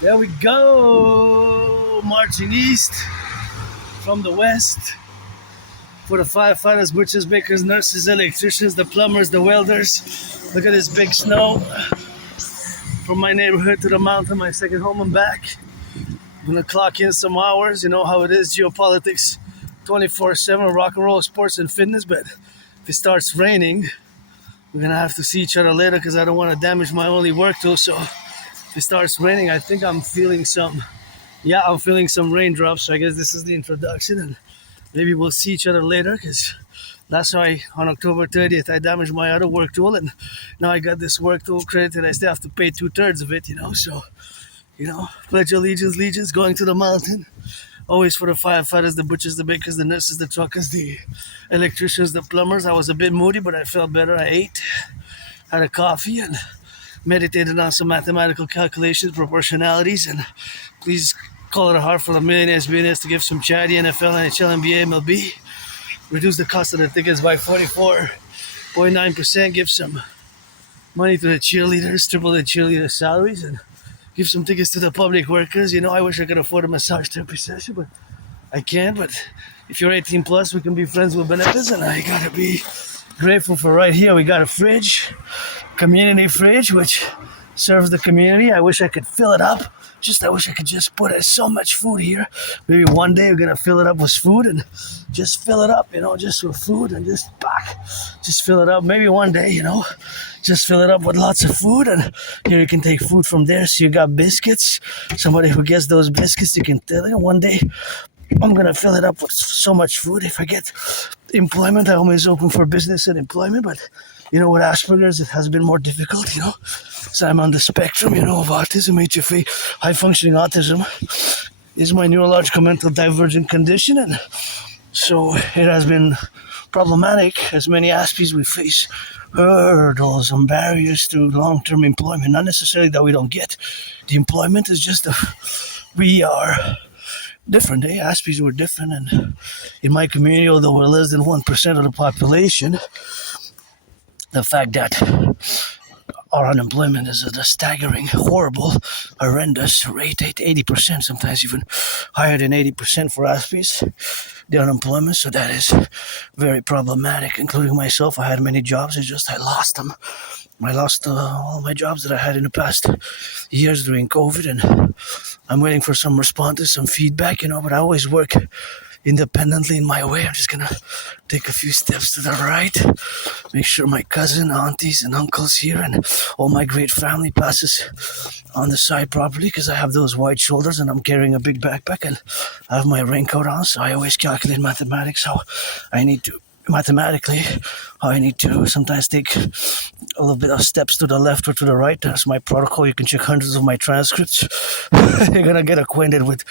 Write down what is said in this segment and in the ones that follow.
There we go, marching east from the west for the firefighters, butchers, bakers, nurses, electricians, the plumbers, the welders. Look at this big snow from my neighborhood to the mountain, my second home and back. I'm gonna clock in some hours. You know how it is, geopolitics, 24/7, rock and roll, sports and fitness. But if it starts raining, we're gonna have to see each other later because I don't want to damage my only work tool. So if it starts raining, I think I'm feeling some raindrops. So I guess this is the introduction, and maybe we'll see each other later because last night on October 30th I damaged my other work tool, and now I got this work tool credited. I still have to pay 2/3 of it, so pledge allegiance, legions, going to the mountain. Always for the firefighters, the butchers, the bakers, the nurses, the truckers, the electricians, the plumbers. I was a bit moody, but I felt better. I ate, had a coffee, and meditated on some mathematical calculations, proportionalities, and please call it a heart for the millionaires, billionaires to give some charity, NFL, NHL, NBA, MLB. Reduce the cost of the tickets by 44.9%. Give some money to the cheerleaders, triple the cheerleaders' salaries, and give some tickets to the public workers. I wish I could afford a massage therapy session, but I can't. But if you're 18 plus, we can be friends with benefits, and I gotta be grateful for right here. We got a fridge, community fridge, which serves the community. I wish I could fill it up. I wish I could just put so much food here. Maybe one day we're gonna fill it up with food and just fill it up, just with food and just fill it up. Maybe one day, just fill it up with lots of food, and here you can take food from there. So you got biscuits. Somebody who gets those biscuits, you can tell them one day I'm gonna fill it up with so much food. If I get employment, I always open for business and employment, but with Asperger's, it has been more difficult, So I'm on the spectrum, of autism, HFA, high-functioning autism is my neurological mental divergent condition, and so it has been problematic. As many Aspies, we face hurdles and barriers to long-term employment. Not necessarily that we don't get the employment, it's just we are different. Aspies were different, and in my community, although we're less than 1% of the population, the fact that our unemployment is at a staggering, horrible, horrendous rate, 80%, sometimes even higher than 80% for Aspies, the unemployment. So that is very problematic, including myself. I had many jobs, it's just I lost them. I lost all my jobs that I had in the past years during COVID, and I'm waiting for some responses, some feedback, but I always work independently in my way. I'm just gonna take a few steps to the right, make sure my cousin, aunties, and uncles here, and all my great family passes on the side properly, because I have those wide shoulders and I'm carrying a big backpack and I have my raincoat on. So I always calculate mathematically how I need to sometimes take a little bit of steps to the left or to the right. That's my protocol. You can check hundreds of my transcripts. You're gonna get acquainted with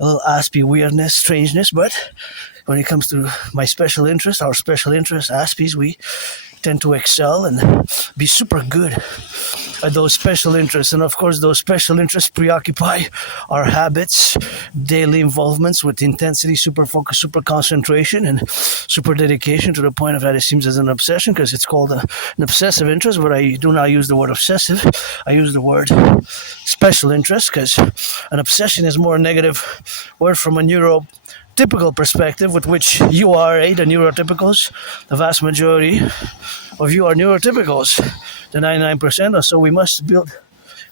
a little Aspie weirdness, strangeness, but when it comes to my special interest, our special interest, Aspies, we tend to excel and be super good at those special interests. And of course, those special interests preoccupy our habits, daily involvements with intensity, super focus, super concentration, and super dedication, to the point of that it seems as an obsession, because it's called an obsessive interest. But I do not use the word obsessive. I use the word special interest, because an obsession is more a negative word from a neurotypical perspective, with which you are, the neurotypicals. The vast majority of you are neurotypicals, the 99% or so. We must build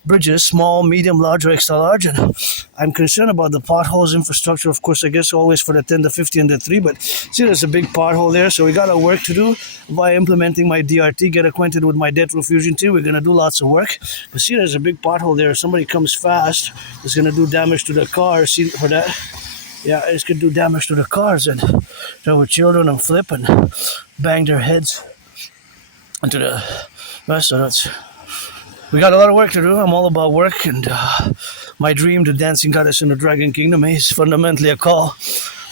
bridges, small, medium, large, or extra large, and I'm concerned about the potholes infrastructure. Of course, I guess always for the 10, the 50, and the 3, but see, there's a big pothole there, so we got our work to do by implementing my DRT, get acquainted with my debt refusion team. We're going to do lots of work, but see, there's a big pothole there. If somebody comes fast, it's going to do damage to the car. See for that? Yeah, it's going to do damage to the cars, and with children and flip and bang their heads into the rest. So we got a lot of work to do. I'm all about work, and my dream, the dancing goddess in the Dragon Kingdom, is fundamentally a call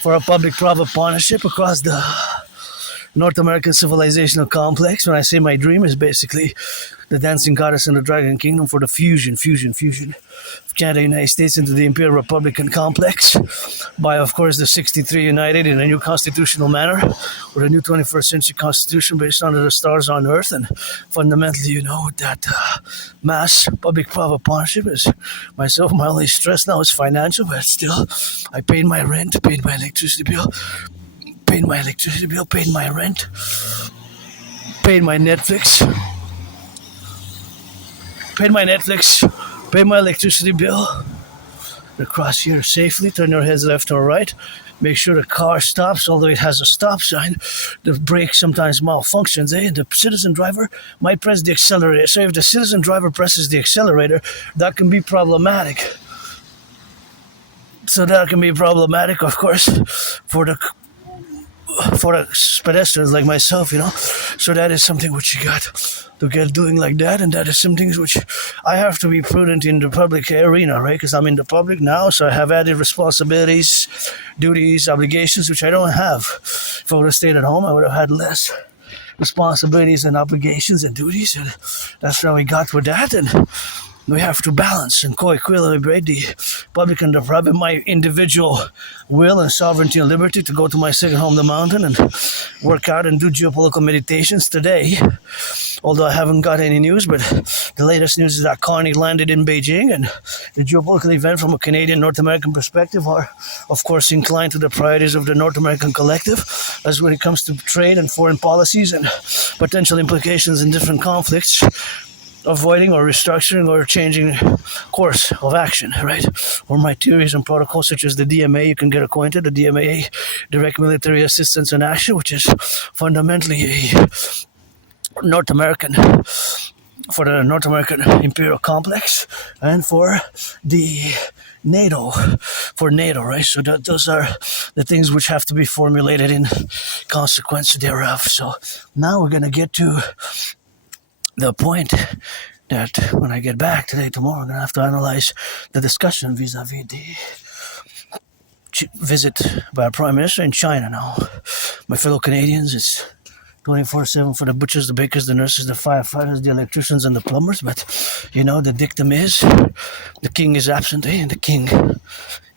for a public-private partnership across the North American civilizational complex. When I say my dream, is basically the dancing goddess in the Dragon Kingdom for the fusion of Canada, United States into the Imperial Republican complex by, of course, the 63 United in a new constitutional manner with a new 21st century constitution based on the stars on Earth. And fundamentally, that mass public-private partnership is myself. My only stress now is financial, but still, I paid my rent, paid my electricity bill, paid my rent, paid my Netflix, paid my electricity bill. Across here safely, turn your heads left or right. Make sure the car stops, although it has a stop sign. The brake sometimes malfunctions, and the citizen driver might press the accelerator. So if the citizen driver presses the accelerator, that can be problematic. Of course, for the pedestrians like myself, So that is something which you got to get doing like that, and that is some things which I have to be prudent in the public arena, right? Because I'm in the public now, so I have added responsibilities, duties, obligations, which I don't have. If I would have stayed at home, I would have had less responsibilities and obligations and duties, and that's how we got with that. And we have to balance and co-equilibrate the public and the private, my individual will and sovereignty and liberty to go to my second home, the mountain, and work out and do geopolitical meditations today. Although I haven't got any news, but the latest news is that Carney landed in Beijing, and the geopolitical event from a Canadian North American perspective are, of course, inclined to the priorities of the North American Collective, as when it comes to trade and foreign policies and potential implications in different conflicts, avoiding or restructuring or changing course of action, right? Or my theories and protocols such as the DMA, you can get acquainted, the DMA, Direct Military Assistance and Action, which is fundamentally a North American, for the North American Imperial Complex, and for the NATO, right? So those are the things which have to be formulated in consequence thereof. So now we're going to get to the point that when I get back today, tomorrow, I'm going to have to analyze the discussion vis-a-vis the visit by our Prime Minister in China now. My fellow Canadians, it's 24/7 for the butchers, the bakers, the nurses, the firefighters, the electricians, and the plumbers. But, the dictum is, the king is absent, and the king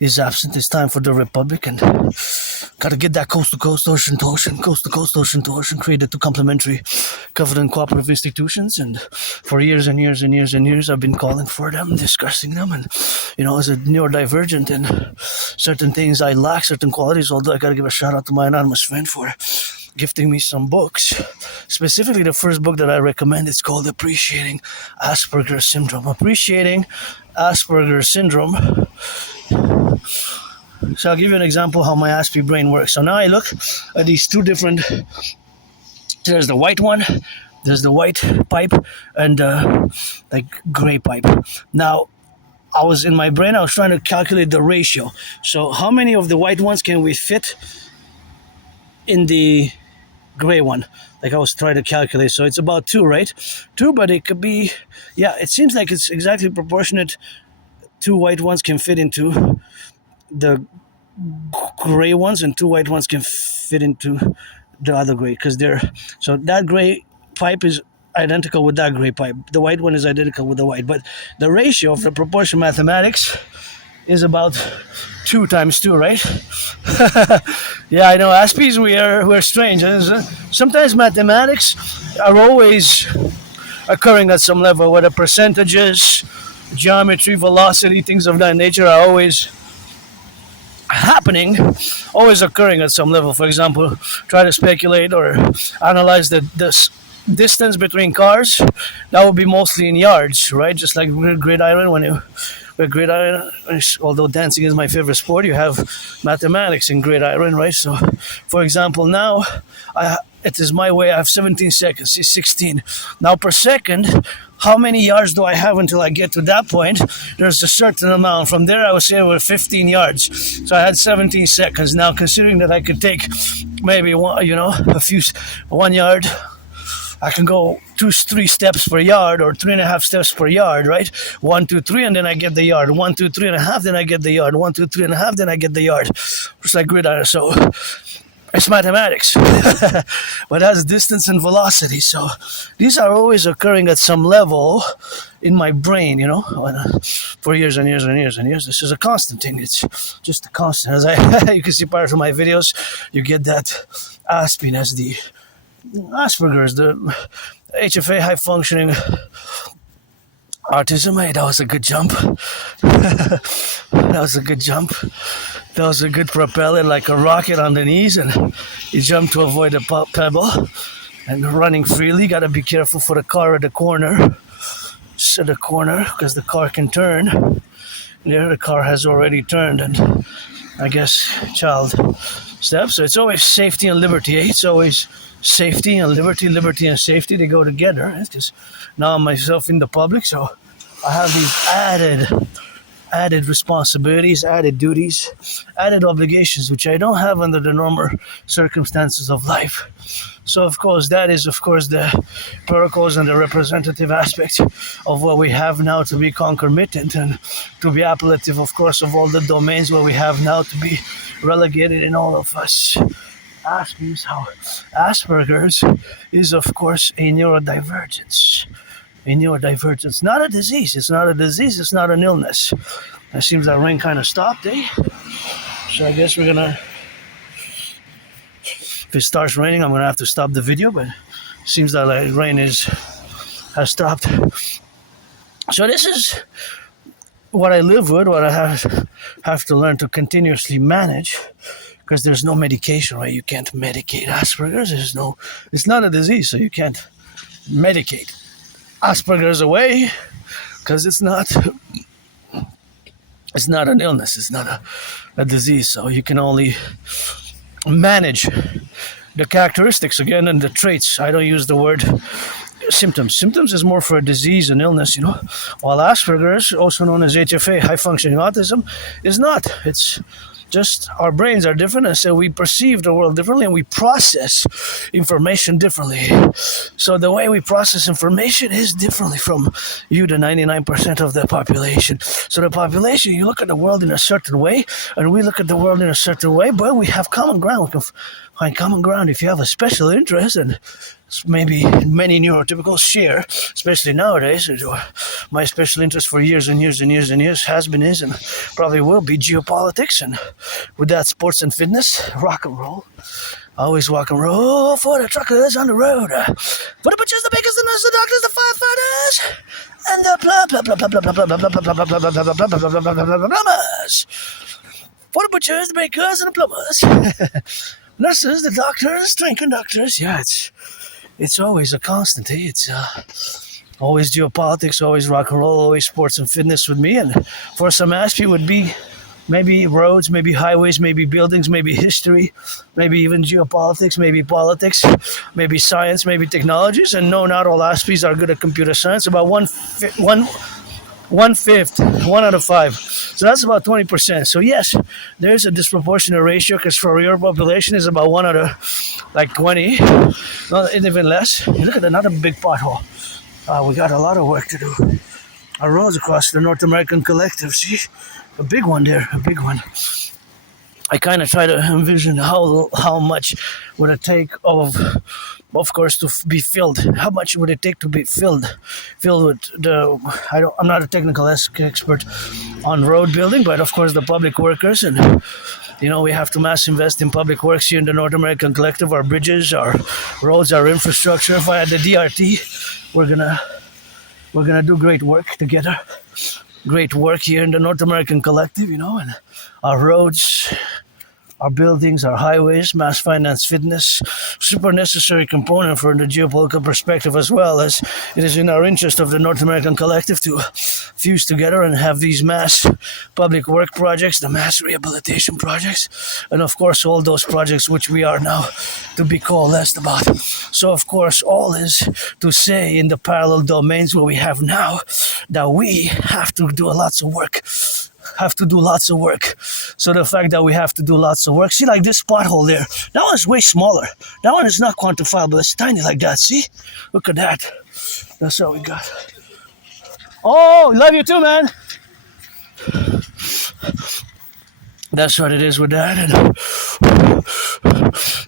is absent. It's time for the Republic, and got to get that coast-to-coast, ocean-to-ocean, coast-to-coast, ocean-to-ocean, created two complementary covenant cooperative institutions. And for years and years and years and years, I've been calling for them, discussing them. And, as a neurodivergent and certain things I lack, certain qualities, although I got to give a shout-out to my anonymous friend for gifting me some books. Specifically, the first book that I recommend, it's called Appreciating Asperger's Syndrome. Appreciating Asperger's Syndrome. So I'll give you an example of how my Aspiesque brain works. So now I look at these two different, there's the white one, there's the white pipe, and gray pipe. Now, I was trying to calculate the ratio. So how many of the white ones can we fit in the gray one? I was trying to calculate. So it's about 2, right? 2, but it could be, it seems like it's exactly proportionate. 2 white ones can fit into the gray ones, and 2 white ones can fit into the other gray, because so that gray pipe is identical with that gray pipe. The white one is identical with the white, but the ratio of the proportion mathematics is about 2 times 2, right? Yeah, I know. Aspies, we're strange. Sometimes mathematics are always occurring at some level, whether percentages, geometry, velocity, things of that nature are always happening, always occurring at some level. For example, try to speculate or analyze the distance between cars. That would be mostly in yards, right? Just like gridiron, with gridiron, although dancing is my favorite sport, you have mathematics in gridiron, right? So, for example, now it is my way. I have 17 seconds. It's 16. Now per second, how many yards do I have until I get to that point? There's a certain amount. From there, I would say we're 15 yards. So I had 17 seconds. Now, considering that I could take maybe 1 yard, I can go 2-3 steps per yard, or 3.5 steps per yard, right? 1, 2, 3, and then I get the yard. 1, 2, 3.5, then I get the yard. 1, 2, 3.5, then I get the yard. Just like gridiron. So It's mathematics, but that's distance and velocity. So these are always occurring at some level in my brain, for years and years and years and years. This is a constant thing. It's just a constant. As you can see part of my videos, you get that Aspiesque as the Asperger's, the HFA, high functioning autism. Hey, that was a good jump. That was a good jump. That was a good propeller, like a rocket on the knees, and you jump to avoid the pebble. And running freely, gotta be careful for the car at the corner. So the corner, because the car can turn. There, the car has already turned, and I guess child steps. So it's always safety and liberty. It's always safety and liberty, liberty and safety. They go together. It's just now I'm myself in the public, so I have these added responsibilities, added duties, added obligations, which I don't have under the normal circumstances of life. So, of course, that is, the protocols and the representative aspect of what we have now to be concomitant and to be appellative, of course, of all the domains where we have now to be relegated in all of us. Aspiesque, how Asperger's is, of course, a neurodivergence. A neurodivergence, not a disease. It's not a disease. It's not an illness. It seems that rain kind of stopped, eh? So I guess we're gonna. If it starts raining, I'm gonna have to stop the video. But it seems that rain has stopped. So this is what I live with. What I have to learn to continuously manage. Because there's no medication, right? You can't medicate Asperger's. It's not a disease, so you can't medicate Asperger's away, because it's not an illness, it's not a disease. So you can only manage the characteristics again and the traits. I don't use the word symptoms. Symptoms is more for a disease and illness, while Asperger's, also known as HFA, high functioning autism, is not. It's just our brains are different, and so we perceive the world differently and we process information differently. So the way we process information is differently from you, the 99% of the population. So the population, you look at the world in a certain way, and we look at the world in a certain way, but we have common ground. We can find common ground if you have a special interest, and maybe many neurotypicals share, especially nowadays. My special interest for years and years and years and years has been, is, and probably will be geopolitics, and with that, sports and fitness, rock and roll. Always rock and roll for the truckers on the road, for the butchers, the bakers, the nurses, the doctors, the firefighters, and the plumbers. For the butchers, the bakers, and the plumbers. Nurses, the doctors, train conductors. Yeah, it's always a constant. Eh? It's always geopolitics, always rock and roll, always sports and fitness with me. And for some Aspiesque would be maybe roads, maybe highways, maybe buildings, maybe history, maybe even geopolitics, maybe politics, maybe science, maybe technologies. And no, not all Aspiesques are good at computer science. About one fifth, 1 out of 5. So that's about 20%. So yes, there's a disproportionate ratio, because for your population is about 1 out of 20, not even less. You look at another big pothole. We got a lot of work to do. Our roads across the North American Collectif. See, a big one there, a big one. I kind of try to envision how much would it take of course, to be filled. How much would it take to be filled with I'm not a technical expert on road building, but of course the public workers, and we have to mass invest in public works here in the North American Collectif, our bridges, our roads, our infrastructure. Via the DRT, we're gonna do great work together. Great work here in the North American Collectif, and our roads, our buildings, our highways, mass finance, fitness, super necessary component for the geopolitical perspective, as well as it is in our interest of the North American Collectif to fuse together and have these mass public work projects, the mass rehabilitation projects, and of course all those projects which we are now to be coalesced about. So of course all is to say in the parallel domains where we have now that we have to do lots of work. So the fact that we have to do lots of work, see, like this pothole there, that one's way smaller. That one is not quantifiable. It's tiny like that. See, look at that. That's all we got. Oh, love you too, man. That's what it is with that. And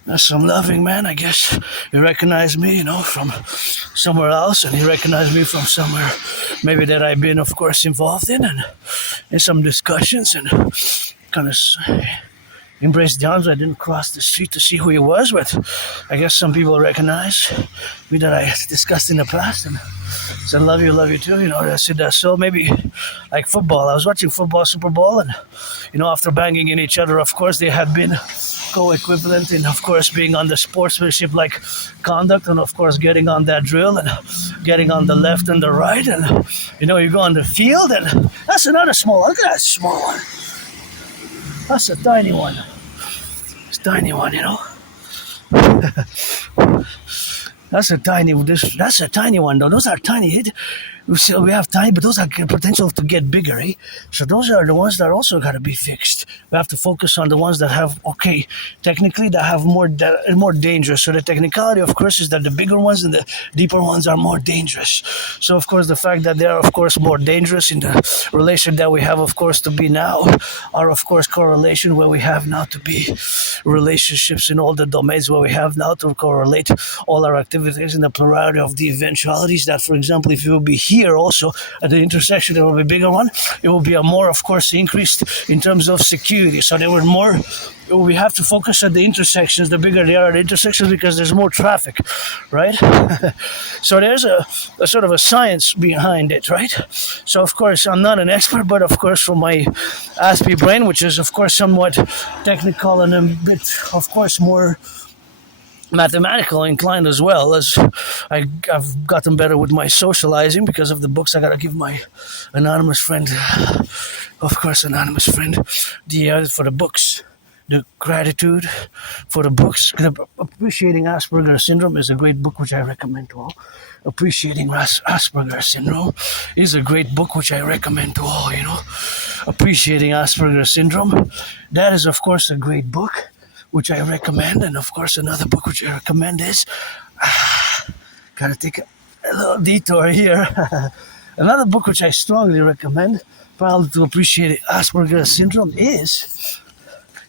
That's some loving, man. I guess he recognized me, from somewhere else, and he recognized me from somewhere maybe that I've been, of course, involved in, and in some discussions, and kind of embraced the arms. I didn't cross the street to see who he was, but I guess some people recognize me that I discussed in the past, and said, love you too, I said that. So maybe like football, I was watching football Super Bowl, and after banging in each other, of course they had been co-equivalent in, of course, being on the sportsmanship like conduct, and of course getting on that drill and getting on the left and the right, and you go on the field, and that's another small one. Look at that small one. That's a tiny one. It's a tiny one, That's a tiny one, though. Those are tiny. We have tiny, but those are potential to get bigger, eh? So those are the ones that also got to be fixed. We have to focus on the ones that have, technically that have more dangerous. So the technicality, of course, is that the bigger ones and the deeper ones are more dangerous. So, of course, the fact that they are, of course, more dangerous in the relation that we have, of course, to be now, are, of course, correlation where we have now to be relationships in all the domains where we have now to correlate all our activities in the plurality of the eventualities. That, for example, if you will be here also at the intersection, there will be a bigger one. It will be a more, of course, increased in terms of security. So there were more. We have to focus at the intersections. The bigger they are at the intersections, because there's more traffic, right? So there's a sort of a science behind it, right? So of course I'm not an expert, but of course from my Aspiesque brain, which is of course somewhat technical and a bit, of course, more mathematical inclined, as well as I've gotten better with my socializing because of the books. I gotta give my anonymous friend, of course, for the books, the gratitude for the books. Appreciating Asperger's Syndrome is a great book which I recommend to all. Appreciating Asperger's Syndrome is a great book which I recommend to all. Appreciating Asperger's Syndrome, that is of course a great book which I recommend. And of course another book which I recommend is, gotta take a little detour here. Another book which I strongly recommend, probably to appreciate Asperger's Syndrome, is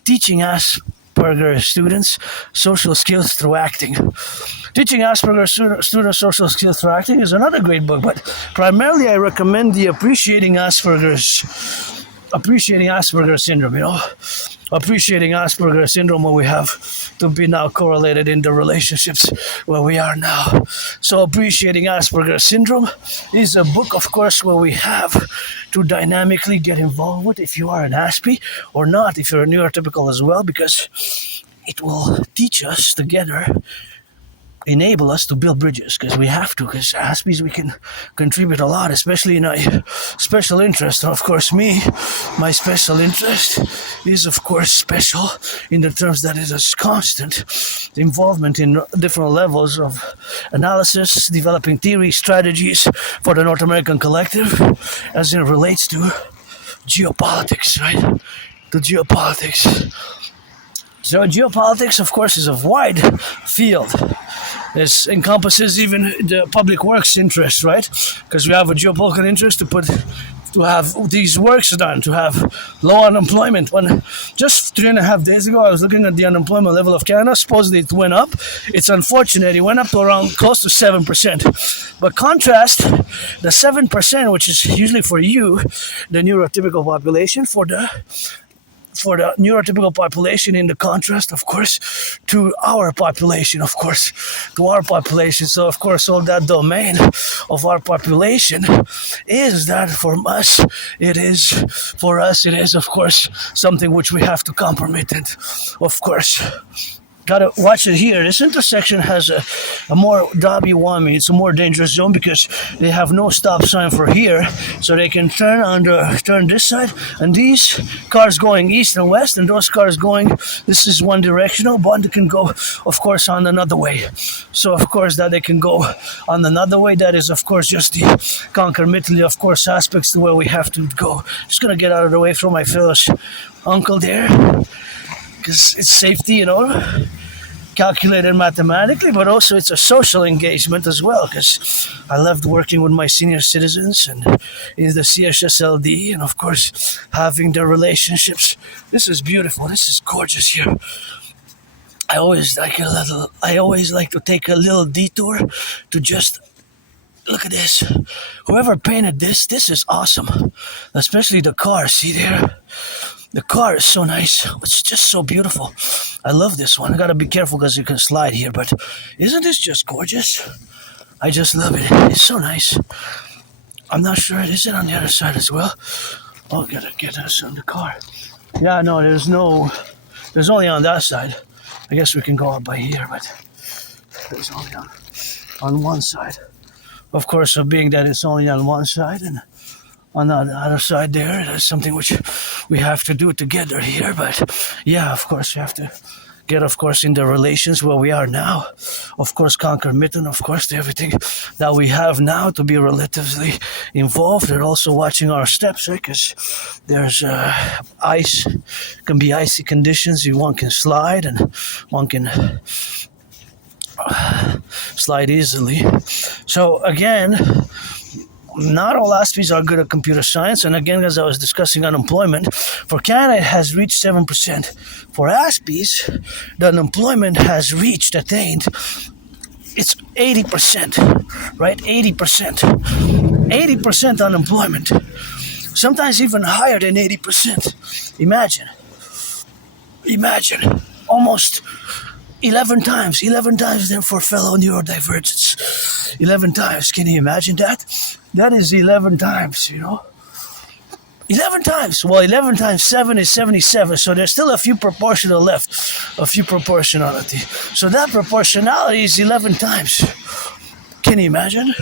Teaching Asperger's Students Social Skills Through Acting. Teaching Asperger's Students Social Skills Through Acting is another great book, but primarily I recommend the Appreciating Asperger's Syndrome, Appreciating Asperger's Syndrome, where we have to be now correlated in the relationships where we are now. So Appreciating Asperger's Syndrome is a book, of course, where we have to dynamically get involved with, if you are an Aspie or not, if you're a neurotypical as well, because it will teach us together, enable us to build bridges, because we have to, because Aspies, we can contribute a lot, especially in a special interest. And of course my special interest is of course special in the terms that it is constant involvement in different levels of analysis, developing theory, strategies for the North American Collective as it relates to geopolitics, right? To geopolitics. So geopolitics, of course, is a wide field. This encompasses even the public works interest, right? Because we have a geopolitical interest to have these works done, to have low unemployment. When just 3.5 days ago, I was looking at the unemployment level of Canada. Supposedly it went up. It's unfortunate. It went up to around close to 7%. But contrast the 7%, which is usually for you, the neurotypical population, for the neurotypical population, in the contrast, of course, to our population, So, of course, all that domain of our population is that for us, it is, of course, something which we have to compromise, of course. Gotta watch it here. This intersection has a more W1, it's a more dangerous zone because they have no stop sign for here, so they can turn this side, and these cars going east and west, and those cars going, this is one directional, but they can go, of course, on another way. So, of course, that they can go on another way, that is, of course, just the concomitantly, of course, aspects to where we have to go. Just gonna get out of the way from my fellow's uncle there, because it's safety, calculated mathematically, but also it's a social engagement as well, because I loved working with my senior citizens and in the CHSLD, and of course having the relationships. This is beautiful. This is gorgeous here. I always like to take a little detour to just look at this. Whoever painted this is awesome. Especially the car, see there? The car is so nice. It's just so beautiful. I love this one. I gotta be careful because you can slide here, but isn't this just gorgeous? I just love it. It's so nice. I'm not sure. Is it on the other side as well? Oh, gotta get us on the car. Yeah, no, there's only on that side. I guess we can go up by here, but there's only on one side. Of course, so being that it's only on one side and on the other side there's something which we have to do together here. But yeah, of course, we have to get, of course, in the relations where we are now. Of course, conquer mitten, of course, everything that we have now to be relatively involved. They're also watching our steps, right? Because there's ice, can be icy conditions. One can slide and one can slide easily. So again, not all Aspies are good at computer science, and again, as I was discussing unemployment, for Canada it has reached 7%. For Aspies, the unemployment has attained, it's 80%, right? 80%. 80% unemployment. Sometimes even higher than 80%. Imagine. Almost 11 times then for fellow neurodivergents. 11 times. Can you imagine that? That is 11 times, 11 times. Well, 11 times 7 is 77. So there's still a few proportional left. A few proportionality. So that proportionality is 11 times. Can you imagine?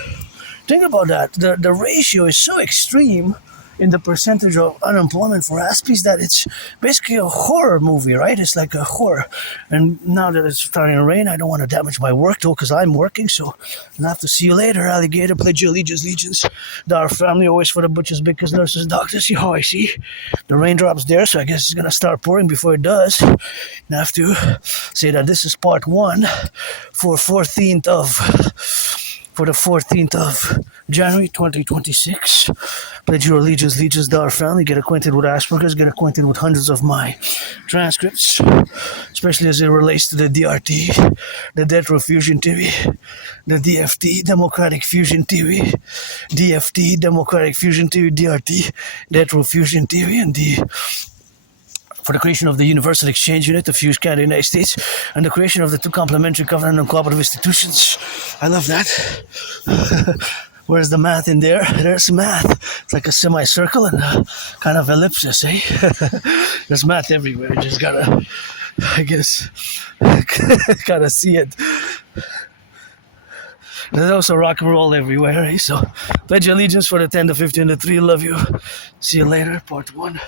Think about that. The ratio is so extreme in the percentage of unemployment for Aspies that it's basically a horror movie, right? It's like a horror. And now that it's starting to rain, I don't want to damage my work though, because I'm working, so I'll have to see you later, alligator. Pledge your allegiance. Our family always for the butchers, bakers, nurses, doctors. See how I see? The raindrops there, so I guess it's going to start pouring before it does. I have to say that this is part 1 for the 14th of January 2026. Pledge your allegiance to our family. Get acquainted with Asperger's. Get acquainted with hundreds of my transcripts, especially as it relates to the DRT, the death row fusion theory, the DFT, democratic fusion theory, DFT, democratic fusion theory, DRT, death row fusion theory, and for the creation of the Universal Exchange Unit to fuse Canada and the United States, and the creation of the two complementary covenant and cooperative institutions. I love that. Where's the math in there? There's math. It's like a semicircle and a kind of ellipsis, eh? There's math everywhere. You just gotta, I guess, gotta see it. There's also rock and roll everywhere, eh? So, pledge allegiance for the 10, the 50, and the 3. Love you. See you later, part 1.